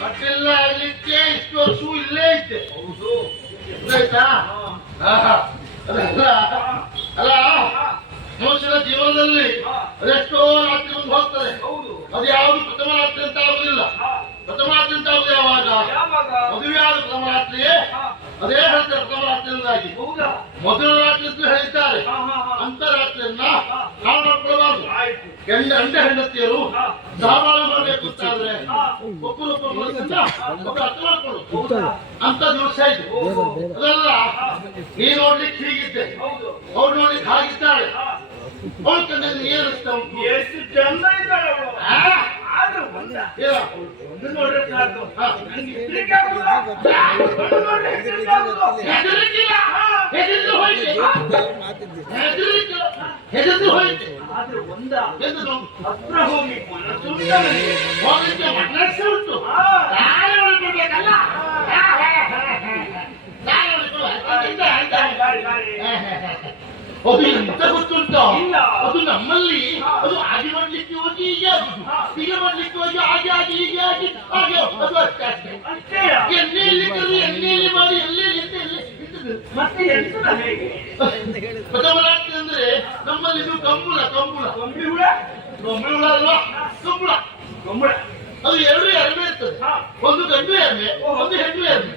ಮತ್ತೆಲ್ಲ ಆಗ್ಲಿಕ್ಕೆ ಇಷ್ಟು ವರ್ಷ ಇಲ್ಲೇ ಇದ್ದೆ. ಹೌದು ಆಯ್ತಾ? ಅಲ್ಲ ಅಲ್ಲ ಮನುಷ್ಯನ ಜೀವನದಲ್ಲಿ ಅದೆಷ್ಟೋ ರಾತ್ರಿ ಮುಂದೆ ಹೋಗ್ತದೆ. ಅದು ಯಾವುದು ಪ್ರಥಮ ರಾತ್ರಿ ಅಂತ ಆಗುದಿಲ್ಲ. ಪ್ರಥಮ ರಾತ್ರಿ ಅಂತ ಆಗುದು ಯಾವಾಗ? ಮದುವೆ ಆದ ಪ್ರಥಮ ರಾತ್ರಿಯೇ ಅದೇ ಹೇಳ್ತಾರೆ ಪ್ರಥಮ ರಾತ್ರಿಯಿಂದಾಗಿ. ಮೊದಲ ರಾತ್ರಿ ಅಂತ ಹೇಳಿದ್ದಾರೆ. ಅಂತ ರಾತ್ರಿಯನ್ನ ನಾವು ಮಾಡ್ಕೊಳ್ಬಾರ್ದು. ಗಂಡ ಹೆಂಡತಿಯರು ಸಹಬಾಳ ಮಾಡಬೇಕು ಅಂತಾದ್ರೆ ಒಬ್ಬರೊಬ್ಬರು ಅರ್ಥ ಮಾಡ್ಕೊಳ್ಳೋದು ಅಂತ ದಿವಸ ಇದು. ಅದಲ್ಲ ನೀ ನೋಡ್ಲಿಕ್ಕೆ ಹೀಗಿದ್ದೆ, ಅವ್ರು ನೋಡ್ಲಿಕ್ಕೆ ಹಾಗಿದ್ದಾಳೆ. ಅವಳ ಕಣ್ಣಿಗೆ ಏನಿಸ್ತಾ ಉಂಟು? ಎಷ್ಟು ಚಂದ ಇದ್ದಾಳೆ ಅದು ಎಂತ ಗೊತ್ತುಂಟು? ಅದು ನಮ್ಮಲ್ಲಿ ಅದು ಹಾಗೆ ಮಾಡ್ಲಿಕ್ಕೆ ಹೋಗಿ ಹೀಗೆ ಆಗುದು, ಹೀಗೆ ಮಾಡ್ಲಿಕ್ಕೆ ಹೋಗಿ ಹಾಗೆ ಆಗಿ ಹೀಗೆ ಆಗಿ ಹಾಗೆ ಅದು ಅಷ್ಟೇ. ಎಣ್ಣೆಯಲ್ಲಿ ಎಣ್ಣೆಯಲ್ಲಿ ಮಾಡಿ ಎಲ್ಲೆಲ್ಲಿ ಮತ್ತೆ ಪ್ರಥಮ ರಾತ್ರಿ ಅಂದ್ರೆ ನಮ್ಮಲ್ಲಿ ಇದು ಕಂಬಳ ಅಲ್ವಾ? ಕಂಬಳ ಅದು ಎರಡು ಎಮ್ಮೆ ಇರ್ತದೆ. ಒಂದು ಗಂಡು ಎಮ್ಮೆ, ಒಂದು ಹೆಣ್ಣು ಎಮ್ಮೆ.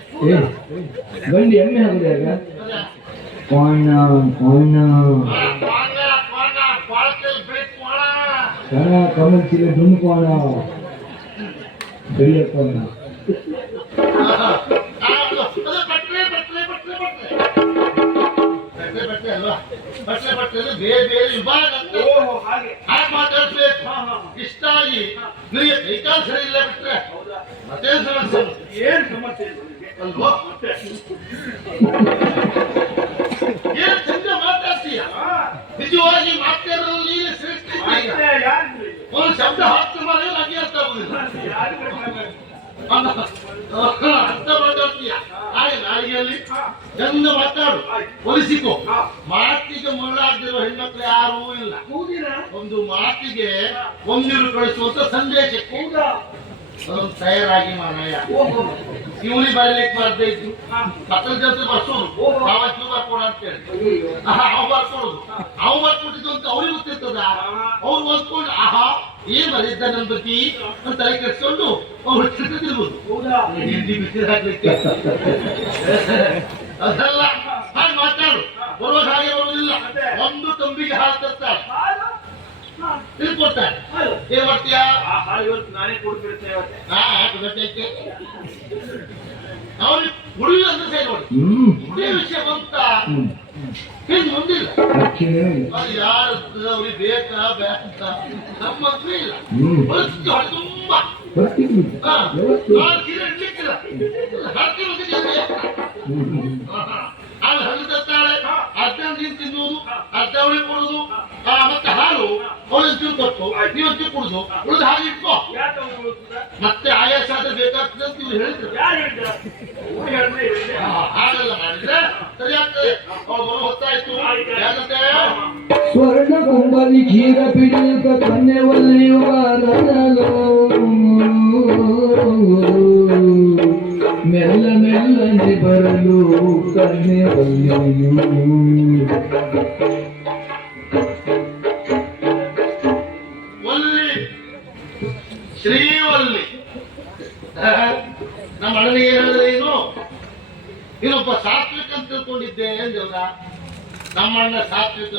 ಗಂಡು ಎಮ್ಮೆ ಆಗುದಾಗ ಕಮಲ್ ಚಿಲೆ ಡುಮ್ ಕೋಣ ಬೆಳೆಯ ಕೋಣ ಬೇರೆ ಬೇರೆ ವಿಭಾಗ ಹಾಗೆ ಮಾತಾಡ್ಬೇಕು. ಇಷ್ಟ ಆಗಿ ನಿನಗೆ ಕೈಕಾಲು ಸರಿ ಇಲ್ಲ ಬಿಟ್ರೆ ಮತ್ತೆ ಸಮಸ್ಯೆ. ಏನ್ ಸಮಸ್ಯೆ ಅಲ್ವಾ? ಏನ್ ಚಂದ ಮಾತಾಡ್ತೀಯ. ನಿಜವಾಗಿ ಮಾತಾಡೋದ್ರಲ್ಲಿ ಶ್ರೇಷ್ಠ. ಒಂದು ಶಬ್ದ ಹಾಕ್ತ ಮಾಡಿ ನನಗೆ ಅರ್ಥ ಆಗುದಿಲ್ಲ. ಅರ್ಥ ಮಾತಾಡ್ತೀಯ ಹಾಗೆ ನಾಯಿಗೆಯಲ್ಲಿ ಚಂದ ಮಾತಾಡು, ಒಲಿಸಿಕೋ. ಮಾತಿಗೆ ಮುಳ್ಳಾಗದಿರೋ ಹೆಣ್ಮಕ್ಳು ಯಾರೂ ಇಲ್ಲ. ಒಂದು ಮಾತಿಗೆ ಒಂದಿರು ಕಳಿಸುವಂತ ಸಂದೇಶಕ್ಕೆ ಅದೊಂದು ತಯಾರಾಗಿ ಮಾನಯ್ಯ. ಇವನಿಗೆ ಬರಲಿಕ್ಕೆ ಬರ್ದೇ ಇದ್ದು ಮಕ್ಕಳ ಜೊತೆ ಬರ್ಸೋದು, ಅವತ್ತು ಬರ್ಕೊಡ ಅಂತ ಹೇಳಿ ಅವ್ ಬರ್ಕೊಡುದು. ಅವ್ ಬರ್ಕೊಟ್ಟಿದ್ದು ಅಂತ ಅವ್ರಿಗೆ ಗೊತ್ತಿರ್ತದ. ಅವ್ರು ಓದ್ಕೊಂಡು ಆಹಾ ಏನ್ ಬರೀದ್ದ ನನ್ ಬಗ್ಗೆ ಅಂತ ತಲೆ ಕೆಡ್ಸ್ಕೊಂಡು ಅವ್ರು ತಿರ್ಬೋದು. ಬಿಸಿಲು ಹಾಕ್ಲಿಕ್ಕೆ ಅದೆಲ್ಲ ಹಾಗೆ ಮಾತಾಡು. ಬರುವಾಗ ಹಾಗೆ ಬರುವುದಿಲ್ಲ. ಒಂದು ತಂಬಿಗೆ ಹಾಲು ತರ್ತಾರೆ, ತಿಳ್ಕೊಡ್ತಾರೆ. ಏನ್ ಮಾಡ್ತೀಯಾ? ನಾನೇ ಕೊಡ್ಬಿಡ್ತೇನೆ. ಅವ್ರಿಗೆ ಹುಡುಗಿ ಅಂದ್ರೆ ಸೈ ನೋಡಿ ಹುಡುಗಿ ವಿಷಯ ಬಂತ ಹಿಂಗ್ ಮುಂದಿಲ್ಲ. ಅದು ಯಾರು ಅವ್ರಿಗೆ ಬೇಕಾ ಬೇಕ ನಮ್ಮ ಹತ್ರ ಇಲ್ಲ. ತುಂಬಾ ಇಡ್ಲಿಕ್ಕಿಲ್ಲ. ಹಾಲು ಹಣ್ಣು ತರ್ತಾಳೆ, ಅರ್ಧ ನೀರು ತಿನ್ನುವುದು, ಅರ್ಧ ಅವಳಿಗೆ ಕೊಡುದು. ಮತ್ತೆ ಹಾಲು ಅವಳಿಗೆ ತಿಳ್ಕೊಟ್ಟು ನೀವಂತಿ ಕುಡುದು ಉಳಿದು ಹಾಗೆ ಇಟ್ಕೋ. ಮತ್ತೆ ಆಯಾಸ ಆದ್ರೆ ಬೇಕಾಗ್ತದೆ ಅಂತ ಇವ್ರು ಹೇಳಿದ್ರು. ಹಾಗೆಲ್ಲ ಮಾಡಿದ್ರೆ ಸರಿ ಆಗ್ತದೆ. ಅವ್ರು ಬರೋ ಹೊತ್ತಾಯ್ತು. ಯಾಕಂತೆ ಸ್ವರ್ಣ ಕುಂಬಲಿ ಕ್ಷೀರ ಪಿಡಿಯುತ್ತ ಕನ್ಯೆ ಒಲಿಯುವ ಮೆಲ್ಲ ಮೆಲ್ಲನೆ ಬರಲು ಕನ್ಯೆ ಒಲಿಯು. ಶ್ರೀವಲ್ಲಿ ನಮ್ಮ ಅಣ್ಣನಿಗೆ ಹೇಳಿದ್ರೆ ಇನ್ನೊಬ್ಬ ಸಾತ್ವಿಕ ಅಂತ ತಿಳ್ಕೊಂಡಿದ್ದೆ ಅಂದವ್ರ. ನಮ್ಮ ಅಣ್ಣ ಸಾತ್ವಿಕ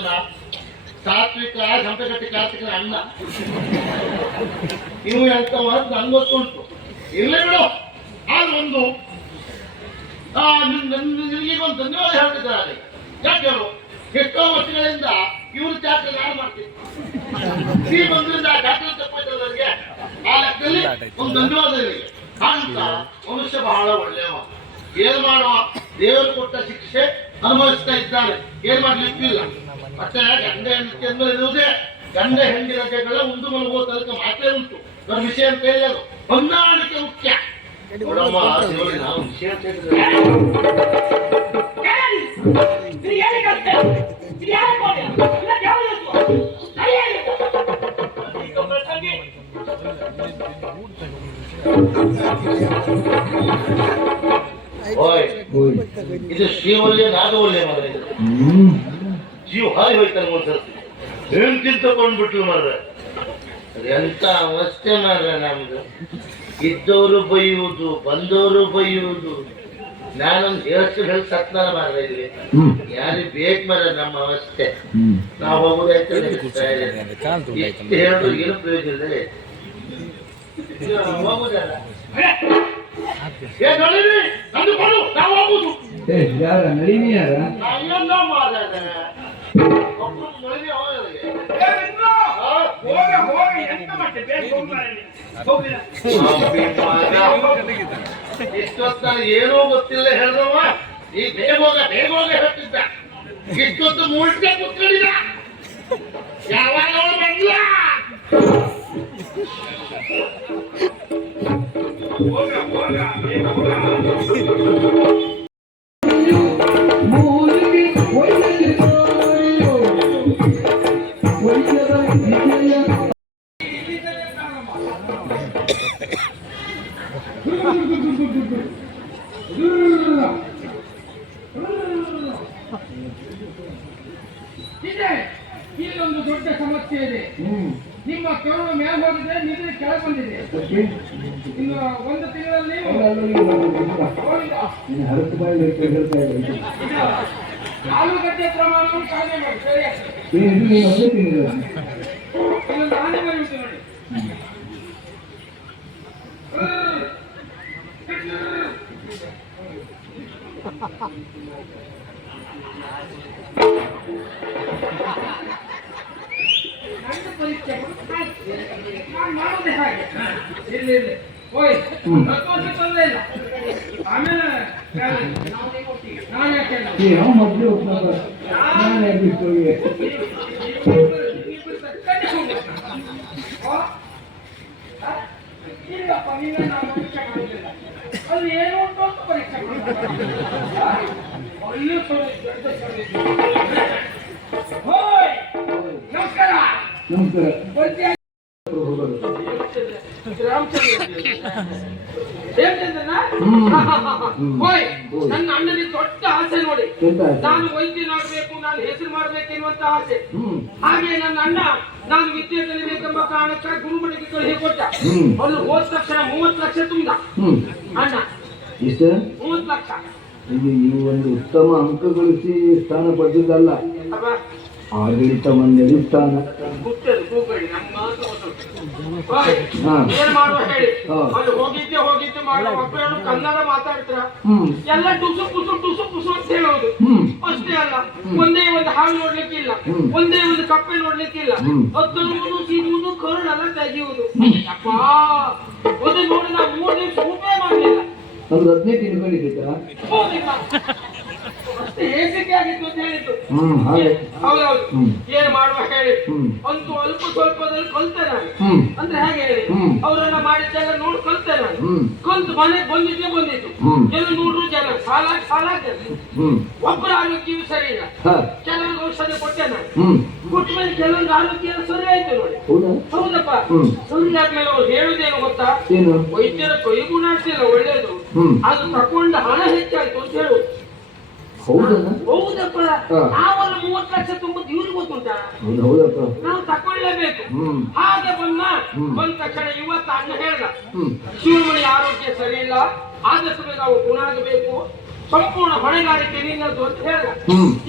ಸಂಪಕಟ್ಟಿ ಕಾರ್ತಿಕನ ಅಣ್ಣ. ನೀವು ಎಂತ ನಂಗೆ ಗೊತ್ತುಂಟು. ಇಲ್ಲೇ ಬಿಡು. ಆದ್ರೆ ಒಂದು ನಿನಗೀಗೊಂದು ಧನ್ಯವಾದ ಹೇಳ್ತಿದ್ದಾರೆ. ಯಾಕೆ ಹೇಳು? ಎಷ್ಟೋ ವರ್ಷಗಳಿಂದ ಇವ್ರ ಜಾತ್ರೆ ನಾನು ಮಾಡ್ತೀನಿ. ಈ ಬಂದ್ರಿಂದ ಜಾತ್ರೆ ತಪ್ಪಿದ್ದವರಿಗೆ ಆ ಲೆಕ್ಕದಲ್ಲಿ ಒಂದು ಧನ್ಯವಾದ ಇದೆ ಅಂತ. ಮನುಷ್ಯ ಬಹಳ ಒಳ್ಳೆಯವ. ಏನ್ ಮಾಡುವ? ದೇವರು ಕೊಟ್ಟ ಶಿಕ್ಷೆ ಅನುಭವಿಸ್ತಾ ಇದ್ದಾನೆ. ಏನ್ ಮಾಡ್ಲಿಕ್ಕಿಲ್ಲ. ಮತ್ತೆ ಗಂಡ ಹೆಂಡತಿ ಅಂದ್ಮೇಲೆ ಇರುವುದೇ ಗಂಡ ಹೆಂಡಿನ ಜಗಳ ಮುಂದೆ ಮಲಗುವ ತನಕ ಮಾತ್ರ ಉಂಟು. ನನ್ನ ವಿಷಯ ಅಂತ ಹೇಳಿದ್ರು ಹೊಂದಾಣಿಕೆ ಮುಖ್ಯ. ಓಯ್ ಓಯ್ ಇದು ಶ್ರೀವಲ್ಯ ನಾಗವಲ್ಯ ಮಾರ್ರೆ ಇದು. ಜೀವ ಹಾರಿ ಹೋಯ್ತಾನೆ ಒಂದ್ಸರ್ತಿ ಹೆಂಡ್ತಿನ್ ತಗೊಂಡ್ಬಿಟ್ಲು ಮಾರ್ರೆ. ಎಂತ ಅವಸ್ಥೆ ಮಾರ್ರೆ ನಮ್ದು. ಇದ್ದವರು ಬೈಯುವುದು ಬಂದವರು ಬೈಯುವುದು. ನಾನೊಂದು ಹೇಳಿ ಸತ್ನಾರ ಮಾರ್ರೆ ಇಲ್ಲಿ ಯಾರಿಗೆ ಬೇಕು ಮಾರ್ರೆ ನಮ್ಮ ಅವಸ್ಥೆ. ನಾವು ಹೋಗುದಾಯ್ತು ಇಷ್ಟು ಹೇಳಿದ್ರು ಏನು ಪ್ರಯೋಜನ ಇದೆ. ಹೋಗುದಲ್ಲ ನಾವು ಹೋಗುದು ಯಾರ ನಳಿನಿ ಯಾರ ನಾವೆಲ್ಲ ಮಾರ್ರೆ. ಒಬ್ರು ನಳಿನಿ ಅವನಿಗೆ ಇಷ್ಟೊತ್ತ ಏನೋ ಗೊತ್ತಿಲ್ಲ ಹೇಳಿದವ ಈ ಬೇಗ ಹೇಳ್ತಿದ್ದ. ಇಷ್ಟೊತ್ತು ಮೂರ್ತಿ ಕುತ್ಕೊಂಡಿದ್ದ ಯಾವಾಗ ಅವಳು ಬಂದ್ಲ. ಇಲ್ಲೊಂದು ದೊಡ್ಡ ಸಮಸ್ಯೆ ಇದೆ. ನಿಮ್ಮ ಕೆರಳು ಮೇಲೆ ಹೋಗಿದೆ, ನಿದ್ರೆ ಕೆಳಗೆ ಬಂದಿದೆ. ಇನ್ನು ಒಂದು ತಿಂಗಳಲ್ಲಿ ಆಲೂಗಡ್ಡೆ ಪ್ರಮಾಣವನ್ನು ಕಡಿಮೆ ಮಾಡಿ ಸರಿಯಾಗಿ ಇನ್ನೊಂದು ಆನೆ ಮರಿ ಉಂಟು ನೋಡಿ. ನನ್ನ ಪರೀಕ್ಷೆ ನಾನು ಮಾಡೋದೇ ಹಾಗೆ. ಇಲ್ಲಿ ಹೋಯ್ ಸಂತೋಷ ತೊಂದರೆ ಇಲ್ಲ. ಆಮೇಲೆ ನಾನು ಯಾಕೆ ಮೊದಲು ನಾನು ಇಲ್ಲಪ್ಪ ನೀನು ನಾನು ಪರೀಕ್ಷೆ ಮಾಡಲಿಲ್ಲ. ಅಲ್ಲಿ ಏನು ಉಂಟು ಅಂತ ಪರೀಕ್ಷೆ ಒಳ್ಳೆ ಹೋಯ್ ನಮಸ್ಕಾರ ನಮಸ್ಕಾರ ನನ್ನ ಅಣ್ಣನಿಗೆ ದೊಡ್ಡ ಆಸೆ ನೋಡಿ. ನಾನು ವೈದ್ಯನಾಗಬೇಕು, ನಾನು ಹೆಸರು ಮಾಡಬೇಕೆನ್ನುವಂತ ಆಸೆ. ಹಾಗೆ ನನ್ನ ಅಣ್ಣ ನಾನು ವಿದ್ಯೆ ಕಲಿಬೇಕೆಂಬ ಕಾರಣಕ್ಕೆ ಗುರುಮಠಕ್ಕೆ ಕಳಿಸಿ ಕೊಟ್ಟ. ಅವನು ಹೋದ ತಕ್ಷಣ 30 ಲಕ್ಷ ತುಂಬಿದ ಅಣ್ಣ. 30 ಲಕ್ಷ. ನೀವು ಒಂದು ಉತ್ತಮ ಅಂಕ ಗಳಿಸಿ ಸ್ಥಾನ ಪಡೆದಿದ್ದಲ್ಲ, ಆಡಳಿತ ಮಂಡಳಿ ಸ್ಥಾನ. ಹೋಗಿದ್ದೆ ಮಾಡೋ ಮಕ್ಕಳು ಕನ್ನಡ ಮಾತಾಡ್ತಾರ ಎಲ್ಲ ಟುಸು ಪುಸು ಟುಸು ಪುಸು ಅಂತ ಹೇಳೋದು ಅಷ್ಟೇ ಅಲ್ಲ. ಒಂದೇ ಒಂದು ಹಾವು ನೋಡ್ಲಿಕ್ಕಿಲ್ಲ, ಒಂದೇ ಒಂದು ಕಪ್ಪೆ ನೋಡ್ಲಿಕ್ಕಿಲ್ಲ. ಹತ್ತುವುದು ಸೀನುವುದು ಕರುಳೆಲ್ಲ ತೆಗೆಯುವುದು. ಅಪ್ಪ ಒಂದು ನೋಡಿ ನಾವು 3 ದಿವಸ ಊಟ ಮಾಡಲಿಲ್ಲ. ಅದು 15 ತಿಂಗಳಿದ್ದ ಅಷ್ಟೇ ಹೇಸಿಗೆ ಆಗಿತ್ತು ಅಂತ ಹೇಳಿದ್ದು. ಹೌದೌದು. ಏನ್ ಮಾಡುವ ಹೇಳಿ ಅಂತೂ ಅಲ್ಪ ಸ್ವಲ್ಪದಲ್ಲಿ ಕಲ್ತೆ ನಾನು. ಅಂದ್ರೆ ಹೇಗೆ ಹೇಳಿ, ಅವರೆಲ್ಲ ಮಾಡಿದ್ದೆಲ್ಲ ನೋಡಿ ಕಲ್ತೆ ನಾನು. ಕಲ್ತು ಮನೆಗೆ ಬಂದಿದ್ದು ಎಲ್ಲ 100 ಜನ ಸಾಲ ಒಬ್ಬರ ಆರೋಗ್ಯವೂ ಸರಿ ಇಲ್ಲ. ಕೆಲವರಿಗೆ ಔಷಧಿ ಕೊಟ್ಟೆ ನಾನು. ಕೊಟ್ಟ ಮೇಲೆ ಕೆಲವರಿಗೆ ಆರೋಗ್ಯ ಸರಿ ಆಯ್ತು ನೋಡಿ. ಹೌದಪ್ಪ. ಸರಿ ಆದ್ಮೇಲೆ ಅವ್ರು ಹೇಳುದೇನು ಗೊತ್ತಾ, ವೈದ್ಯರ ಕೈಗುಣ ಆಗ್ತಿಲ್ಲ ಒಳ್ಳೇದು, ಅದು ತಕೊಂಡ ಹಣ ಹೆಚ್ಚಾಯ್ತು ಅಂತ ಹೇಳುದು. ಹೌದಪ್ಪ. ನಾವಲ್ಲ 30 ಲಕ್ಷ ತುಂಬುದು ಇವ್ರಿಗೆ ಗೊತ್ತುಂಟ. ನಾವು ತಕೊಳ್ಳೇಬೇಕು. ಹಾಗೆ ಬಂದ ತಕ್ಷಣ ಇವತ್ತು ಅಣ್ಣ ಹೇಳ್ದ, ಶಿವಮಣಿ ಆರೋಗ್ಯ ಸರಿ ಇಲ್ಲ, ಆದಷ್ಟು ಬೇಗ ನಾವು ಗುಣ ಆಗಬೇಕು, ಸಂಪೂರ್ಣ ಹೊಣೆಗಾರಿಕೆ ನಿನ್ನದು ಅಂತ ಹೇಳ್ದ.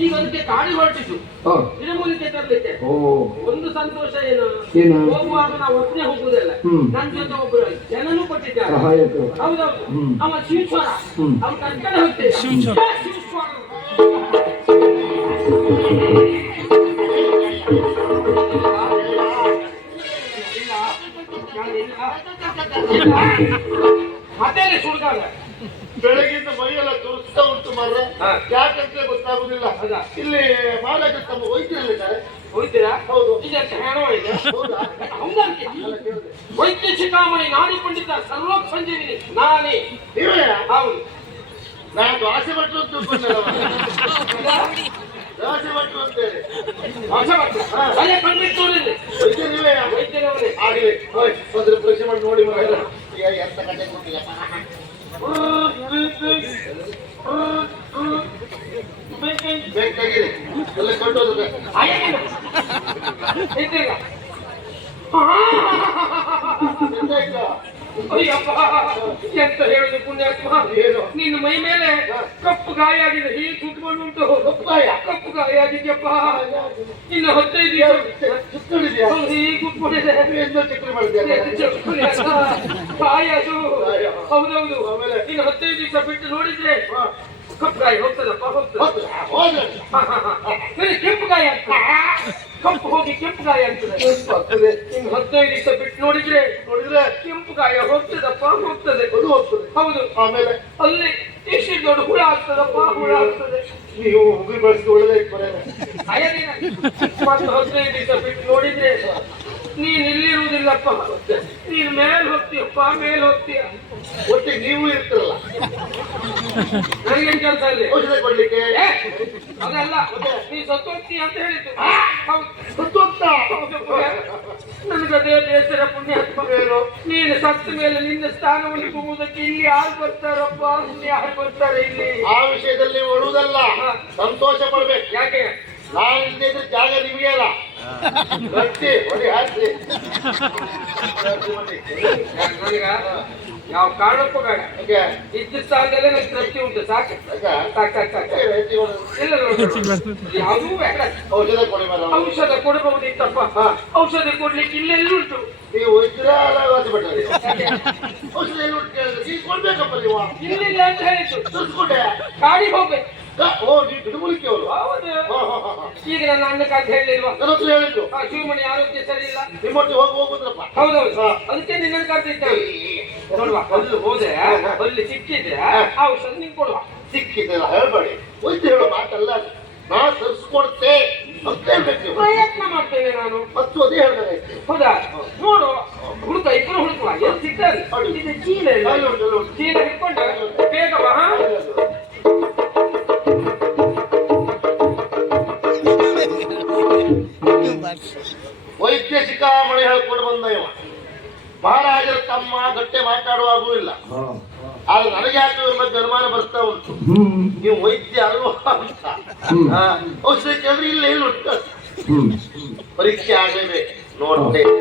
ಈಗ ಅದಕ್ಕೆ ಗಾಡಿ ಹೊರಟಿದ್ದು ಗಿಡಮೂಲಿಕೆ ತರಲಿಕ್ಕೆ. ಒಂದು ಸಂತೋಷ ಏನು, ಹೋಗುವಾಗ ನಾವು ಒಬ್ಬನೇ ಹೋಗುವುದಿಲ್ಲ, ನನ್ನ ಜೊತೆ ಒಬ್ಬರು ಜನನೂ ಕೊಟ್ಟಿದ್ದಾರೆ. ಹೌದೌದು. ಅವ ಶಿವಶ್ವರ, ಅವ್ನು ಕರ್ಕೊಂಡು ಹೋಗ್ತೇವೆ. ಶಿವಶ್ವರ ಮತ್ತೆ ಸುಡ್ಗಾಲ ಬೆಳಗಿಂದ ಮೈಯೆಲ್ಲ ತುರಿಸ್ತಾ ಉಂಟು ಮಾರ್ರೆ. ಯಾಕಂತ ಗೊತ್ತಾಗುದಿಲ್ಲ. ಇಲ್ಲಿ ಮಾಲಕ ತಮ್ಮ ವೈದ್ಯರಿದ್ದಾರೆ. ಹೋಯ್ತೀರಾ? ಹೌದು. ಇದಕ್ಕೆ ಹೆಣ ಇದೆ. ಹೌದಕ್ಕೆ ವೈದ್ಯ ಶಿಖಾಮಣಿ ನಾಡಿ ಪಂಡಿತ ಸರ್ವೋಕ್ ಸಂಜೀವಿನಿ ನಾನೇ. ನೀವೇ? ಹೌದು. ನಾನು ಆಸೆ ಪಟ್ಟು ರಾಜ ಭಟ್ರು ಅಂತೇಳಿ. ಹೊಸ ಭಟ್ರು. ಅಲ್ಲೇ ಪಂಡಿತ್ ನೋಡಿದ್ರಿ ವೈದ್ಯ ನೀವೇ? ವೈದ್ಯರವರೇ. ಆಗಲಿ ಬಂದ್ರೆ ಪರೀಕ್ಷೆ ಮಾಡಿ ನೋಡಿ ಮಗ. ಎಂತ ಕತೆ ಕೊಟ್ಟಿಲ್ಲ. ಬೇಕಾಗಿದೆ ಎಲ್ಲ ಕೊಂಡೋದ್ರೆ ಇದ್ದೀಗ ಎಂತಾಯ್ತು? ಅಯ್ಯಪ್ಪ ಎಂತ ಹೇಳುದು ಪುಣ್ಯಾತ್ಮ, ಏನು? ನಿನ್ನ ಮೈ ಮೇಲೆ ಕಪ್ಪು ಗಾಯ ಆಗಿದೆ, ಹೀಗೆ ಸುಟ್ಕೊಂಡುಂಟು. ಕಪ್ಪು ಗಾಯ ಆಗಿದ್ಯಪ್ಪ. ಇನ್ನು 15 ದಿವಸ ಚಿಕ್ಕಡಿದ್ಯಾ? ಹೀಗೆ ಕುತ್ಕೊಂಡಿದೆ. ಎಂತ ಚಕ್ರಿ ಮಾಡಿದ್ಯಾ? ಗಾಯ ಅದು. ಹೌದೌದು. ಆಮೇಲೆ? ಇನ್ನು 15 ದಿವಸ ಬಿಟ್ಟು ನೋಡಿದ್ರೆ ಕಪ್ಪು ಗಾಯ ಹೋಗ್ತದಪ್ಪ, ಹೋಗ್ತದೆ. ಹೋದ್ರೆ ನನಗೆ ಕೆಂಪು ಗಾಯ ಆಗ್ತದೆ. ಕಪ್ಪು ಹೋಗಿ ಕೆಂಪು ಗಾಯ ಆಗ್ತದೆ. ಇನ್ನು 15 ದಿವಸ ಬಿಟ್ಟು ನೋಡಿದ್ರೆ ಕೆಂಪು ಗಾಯ ಹೋಗ್ತದಪ್ಪ, ಹೋಗ್ತದೆ. ಅದು ಹೋಗ್ತದೆ. ಹೌದು. ಆಮೇಲೆ ಅಲ್ಲಿ ಇಷ್ಟು ದೊಡ್ಡ ಹುಳ ಆಗ್ತದಪ್ಪ, ಹುಳ ಆಗ್ತದೆ. ನೀವು ಉಗುರು ಬಳಸಿ ಒಳ್ಳೆದೇ ಇಟ್ಕೊಳೆ. ಮತ್ತೆ 15 ದಿವಸ ಬಿಟ್ಟು ನೋಡಿದ್ರೆ ನೀನ್ ಇಲ್ಲಿರುವುದಿಲ್ಲಪ್ಪ, ನೀನ್ ಮೇಲ್ ಹೋಗ್ತೀಯಪ್ಪ, ಮೇಲ್ ಹೋಗ್ತೀಯ. ಒಟ್ಟಿಗೆ ನೀವು ಇರ್ತಿರಲ್ಲ. ನನಗೇನ್ ಕೆಲಸ ಇಲ್ಲಿ? ಔಷಧ ಕೊಡ್ಲಿಕ್ಕೆ ಏ, ಅದಲ್ಲ, ನೀ ಸತ್ತು ಹೋಗ್ತೀಯ ಅಂತ ಹೇಳಿದ್ದು. ಹೌದು. ಸತ್ತು ಹೋಗ್ತಾ? ನನಗದೇ ಬೇಸರ ಪುಣ್ಯಾತ್ಮ. ನೀನು ಸತ್ತ ಮೇಲೆ ನಿನ್ನ ಸ್ಥಾನವನ್ನು ತುಂಬುವುದಕ್ಕೆ ಇಲ್ಲಿ ಯಾರು ಬರ್ತಾರಪ್ಪ, ಇಲ್ಲಿ ಯಾರು ಬರ್ತಾರೆ ಇಲ್ಲಿ? ಆ ವಿಷಯದಲ್ಲಿ ಒಳ್ಳುವುದಲ್ಲ, ಸಂತೋಷ ಪಡ್ಬೇಕು. ಯಾಕೆ? ನಾನು ಇಲ್ಲದೆ ಇದ್ರೆ ಜಾಗ ನಿಮಗೆ ಅಲ್ಲ. ಗಟ್ಟಿ ಹೊಡಿ ಹಾಕಿ. ನನಗ ಯಾವ ಕಾರಣಕ್ಕೂ ಬೇಡ. ಯಾಕೆ? ಇದ್ದ ಸ್ಥಾನದಲ್ಲೇ ನನಗೆ ತೃಪ್ತಿ ಉಂಟು. ಸಾಕು ಸಾಕು ಸಾಕು ಸಾಕು. ಇಲ್ಲ ಯಾವುದೂ ಬೇಡ. ಔಷಧ ಕೊಡಿ ಮೇಡಮ್. ಔಷಧ ಕೊಡಬಹುದಿತ್ತಪ್ಪ. ಔಷಧ ಕೊಡ್ಲಿಕ್ಕೆ ಇಲ್ಲೆಲ್ಲುಂಟು. ನೀವು ವೈದ್ಯರ ವಾಸಿ ಬಿಟ್ಟರೆ ಔಷಧ ಎಲ್ಲಿ ಉಂಟು ಕೇಳಿದ್ರೆ ನೀವು ಕೊಡ್ಬೇಕಪ್ಪ. ನೀವು ಇಲ್ಲಿದೆ ಅಂತ ಹೇಳಿದ್ದು. ತರಿಸ್ಕೊಂಡೆ ಕಾಡಿಗೆ ಹೋಗ್ಬೇಕು. ಓ ನೀವು ಗಿಡಮೂಲಿಕೆ ಅವರು? ಹೌದು. ಈಗ ನನ್ನ ಅಣ್ಣಕ್ಕಾಗಿ ಹೇಳಿಲ್ವಾ? ನನ್ನ ಹತ್ರ ಹೇಳಿದ್ರು ಶಿವಮಣಿ ಆರೋಗ್ಯ ಸರಿ ಇಲ್ಲ, ನಿಮ್ಮೊಟ್ಟಿಗೆ ಹೋಗುದ್ರಪ್ಪ. ಹೌದೌದು. ಅದಕ್ಕೆ ನಿನ್ನ ಕರ್ತಿದ್ದ ನೋಡುವ. ಅಲ್ಲಿ ಹೋದ್ರೆ ಅಲ್ಲಿ ಸಿಕ್ಕಿದ್ರೆ ಔಷಧ ನಿಂಗೆ ಕೊಡುವ. ಸಿಕ್ಕಿದ್ದೆಲ್ಲ ಹೇಳ್ಬೇಡಿ. ವೈದ್ಯ ಹೇಳೋ ಮಾತಲ್ಲ ಅದು. ನಾ ತರಿಸ್ಕೊಡ್ತೆ ಅಂತ ಹೇಳ್ಬೇಕು ನೀವು. ಪ್ರಯತ್ನ ಮಾಡ್ತೇನೆ ನಾನು. ಮತ್ತು ಅದೇ ಹೇಳ್ಬೇಕಾಯ್ತು. ಹೌದಾ? ನೋಡು, ಹುಡುಕ, ಇಬ್ಬರು ಹುಡುಕುವ. ಎಲ್ಲಿ ಸಿಗ್ತಾರೆ? ಇದು ಚೀಲ ಇಲ್ಲ. ಅಲ್ಲಿ ಉಂಟು, ಅಲ್ಲಿ ಉಂಟು. ಚೀಲ ಹಿಡ್ಕೊಂಡು ಬೇಗ ಬಾ. ವೈದ್ಯ ಶಿಖಾಮಣಿ ಹೇಳ್ಕೊಂಡು ಬಂದ ಇವ. ಮಹಾರಾಜರ ತಮ್ಮ ಗಟ್ಟೆ ಮಾತಾಡುವಾಗೂ ಇಲ್ಲ. ಆದ್ರೆ ನನಗೆ ಯಾಕೆ ಇವ್ರ ಬಗ್ಗೆ ಅನುಮಾನ ಬರ್ತಾ ಉಂಟು. ನೀವು ವೈದ್ಯ ಅಲ್ವಾ ಅಂತ. ಔಷಧಿ ಕೇಳಿದ್ರೆ ಇಲ್ಲ ಇಲ್ಲ ಉಂಟು. ಪರೀಕ್ಷೆ ಆಗಲೇಬೇಕು ನೋಡ್ತೇನೆ.